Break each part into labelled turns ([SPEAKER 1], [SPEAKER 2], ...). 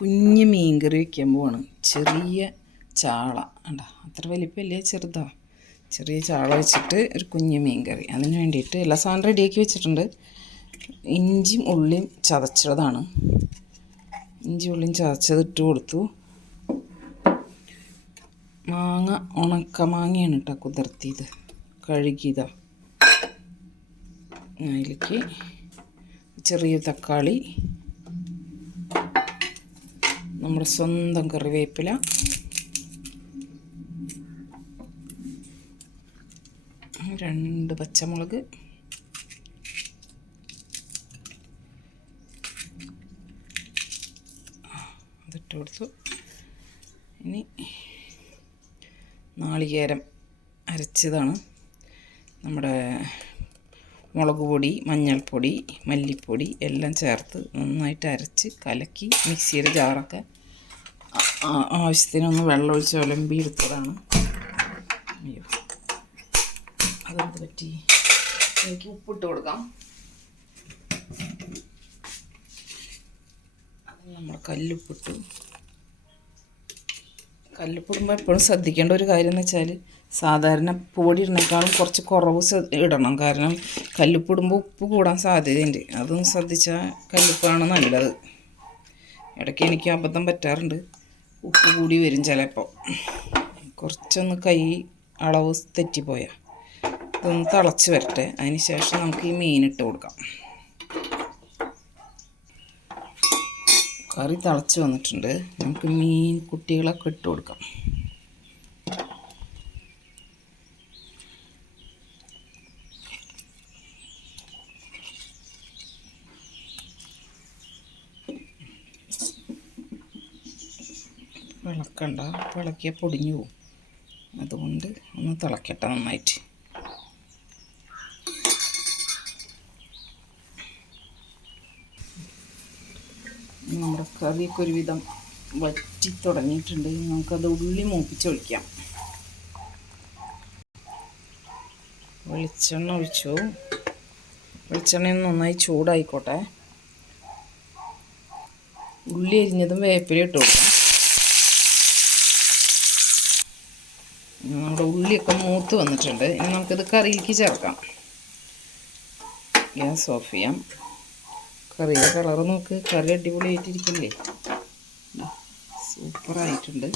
[SPEAKER 1] കുഞ്ഞ് മീൻകറി വയ്ക്കാൻ പോവാണ്. ചെറിയ ചാള. കണ്ട? അത്ര വലിപ്പമില്ല ചെറുതാ? ചെറിയ ചാള വെച്ചിട്ട് ഒരു കുഞ്ഞ് മീൻകറി അതിന് വേണ്ടിയിട്ട് എല്ലാ സാധനം റെഡിയാക്കി വെച്ചിട്ടുണ്ട്. ഇഞ്ചിയും ഉള്ളിയും ചതച്ചതാണ്. ഇഞ്ചി ഉള്ളിയും ചതച്ചത് ഇട്ട് കൊടുത്തു. മാങ്ങ ഉണക്ക മാങ്ങയാണ് കേട്ടോ കുതിർത്തിയത്. കഴുകിയതാ. അതിലേക്ക് ചെറിയ തക്കാളി നമ്മുടെ സ്വന്തം കറിവേപ്പില. രണ്ട് പച്ചമുളക്. അതിട്ട് കൊടുത്തു. ഇനി നാളികേരം അരച്ചതാണ്. നമ്മുടെ മുളക് പൊടി മഞ്ഞൾപ്പൊടി മല്ലിപ്പൊടി എല്ലാം ചേർത്ത് നന്നായിട്ട് അരച്ച് കലക്കി മിക്സിയുടെ ജാറൊക്കെ ആവശ്യത്തിനൊന്ന് വെള്ളം ഒഴിച്ച് ഒലമ്പി എടുത്തതാണ്. അയ്യോ. അതെന്ത് പറ്റി? എനിക്ക് ഉപ്പിട്ട് കൊടുക്കാം. അത് നമ്മൾ കല്ലുപ്പിട്ടു. കല്ലുപ്പിടുമ്പോൾ എപ്പോഴും ശ്രദ്ധിക്കേണ്ട ഒരു കാര്യം എന്ന് വെച്ചാൽ സാധാരണ പൊടി ഇടുന്നേക്കാളും കുറച്ച് കുറവ് ഇടണം. കാരണം കല്ലുപ്പിടുമ്പോൾ ഉപ്പ് കൂടാൻ സാധ്യതയുണ്ട്. അതൊന്ന് ശ്രദ്ധിച്ചാൽ കല്ലുപ്പാണ് നല്ലത്. ഇടയ്ക്ക് എനിക്ക് അബദ്ധം പറ്റാറുണ്ട്. ഉപ്പ് കൂടി വരും ചിലപ്പോൾ കുറച്ചൊന്ന് കൈ അളവ് തെറ്റിപ്പോയാൽ ഇതൊന്ന് തിളച്ച് വരട്ടെ. അതിന് ശേഷം നമുക്ക് ഈ മീൻ ഇട്ട് കൊടുക്കാം. കറി തിളച്ച് വന്നിട്ടുണ്ട്. നമുക്ക് മീൻ കുട്ടികളൊക്കെ ഇട്ട് കൊടുക്കാം. വിളക്കണ്ട. വിളക്കിയ പൊടിഞ്ഞു പോവും. അതുകൊണ്ട് ഒന്ന് തിളക്കട്ടെ നന്നായിട്ട്. നമ്മുടെ കറിയൊക്കെ ഒരുവിധം വറ്റി തുടങ്ങിയിട്ടുണ്ട്. നമുക്കത് ഉള്ളി മൂപ്പിച്ച് ഒഴിക്കാം. വെളിച്ചെണ്ണ ഒഴിച്ചു. വെളിച്ചെണ്ണ നന്നായി ചൂടായിക്കോട്ടെ. ഉള്ളി അരിഞ്ഞതും വേപ്പില ഇട്ട് കൊടുക്കാം. നമ്മുടെ ഉള്ളിയൊക്കെ മൂത്ത് വന്നിട്ടുണ്ട്. ഇനി നമുക്കിത് കറിയിലേക്ക് ചേർക്കാം. ഗ്യാസ് ഓഫ് ചെയ്യാം കറിയുടെ കളർ നോക്ക്. കറി അടിപൊളിയായിട്ടിരിക്കില്ലേ? സൂപ്പറായിട്ടുണ്ട്.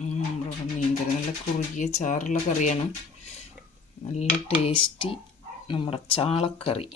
[SPEAKER 1] നമ്മുടെ മീൻകറി. നല്ല കുറുകിയ ചാറുള്ള കറിയാണ്. നല്ല ടേസ്റ്റി നമ്മുടെ ചാളക്കറി.